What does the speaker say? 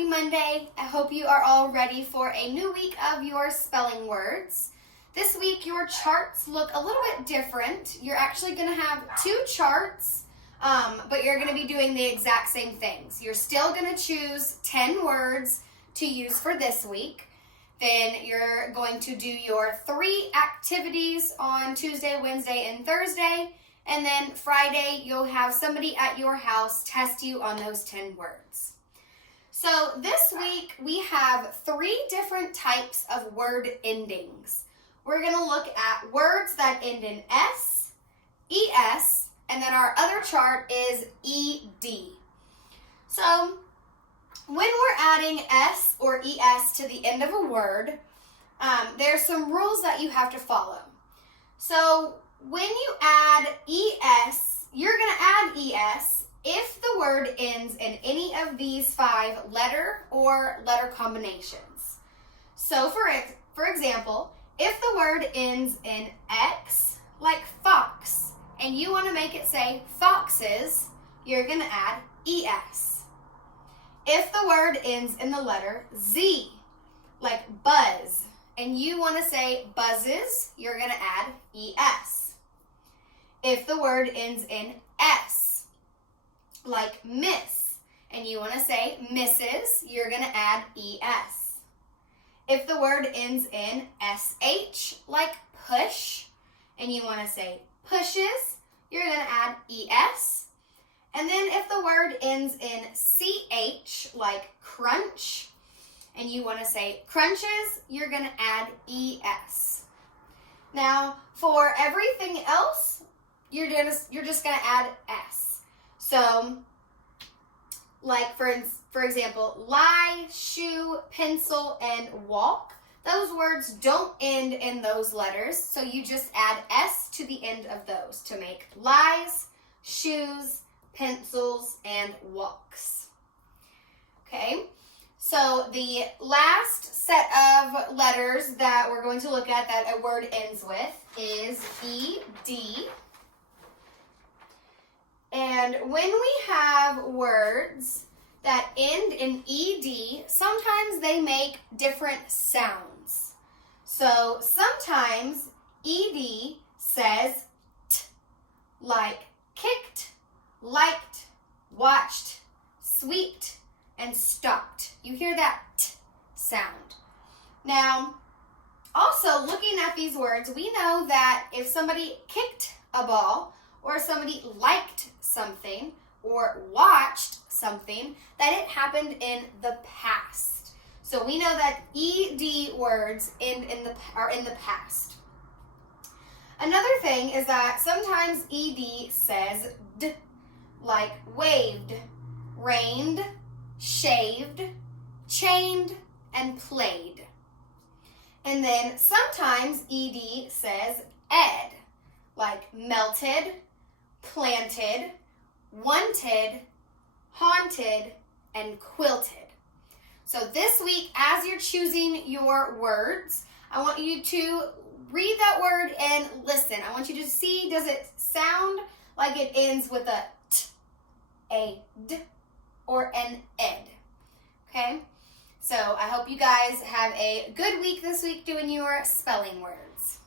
Happy Monday. I hope you are all ready for a new week of your spelling words. This week your charts look a little bit different. You're actually going to have two charts, but you're going to be doing the exact same things. You're still going to choose 10 words to use for this week. Then you're going to do your 3 activities on Tuesday, Wednesday, and Thursday. And then Friday, you'll have somebody at your house test you on those 10 words. So this week, we have 3 different types of word endings. We're going to look at words that end in S, ES, and then our other chart is ED. So when we're adding S or ES to the end of a word, there's some rules that you have to follow. So when you add ES, you're going to add ES if the word ends in any of these 5 letter or letter combinations. So for example, if the word ends in X, like fox, and you want to make it say foxes, you're going to add ES. If the word ends in the letter Z, like buzz, and you want to say buzzes, you're going to add ES. If the word ends in S, like miss, and you want to say misses, you're going to add ES. If the word ends in SH, like push, and you want to say pushes, you're going to add ES. And then if the word ends in CH, like crunch, and you want to say crunches, you're going to add ES. Now, for everything else, you're just going to add S. So, like for example, lie, shoe, pencil, and walk. Those words don't end in those letters, so you just add S to the end of those to make lies, shoes, pencils, and walks. Okay, so the last set of letters that we're going to look at that a word ends with is ED. And when we have words that end in ED, sometimes they make different sounds. So sometimes ED says T, like kicked, liked, watched, sweeped, and stopped. You hear that T sound. Now, also looking at these words, we know that if somebody kicked a ball, or somebody liked something, or watched something, that it happened in the past. So we know that ED words are in the past. Another thing is that sometimes ED says D, like waved, rained, shaved, chained, and played. And then sometimes ED says ed, like melted, planted, wanted, haunted, and quilted. So this week, as you're choosing your words, I want you to read that word and listen. I want you to see, does it sound like it ends with a T, a D, or an ed? Okay? So I hope you guys have a good week this week doing your spelling words.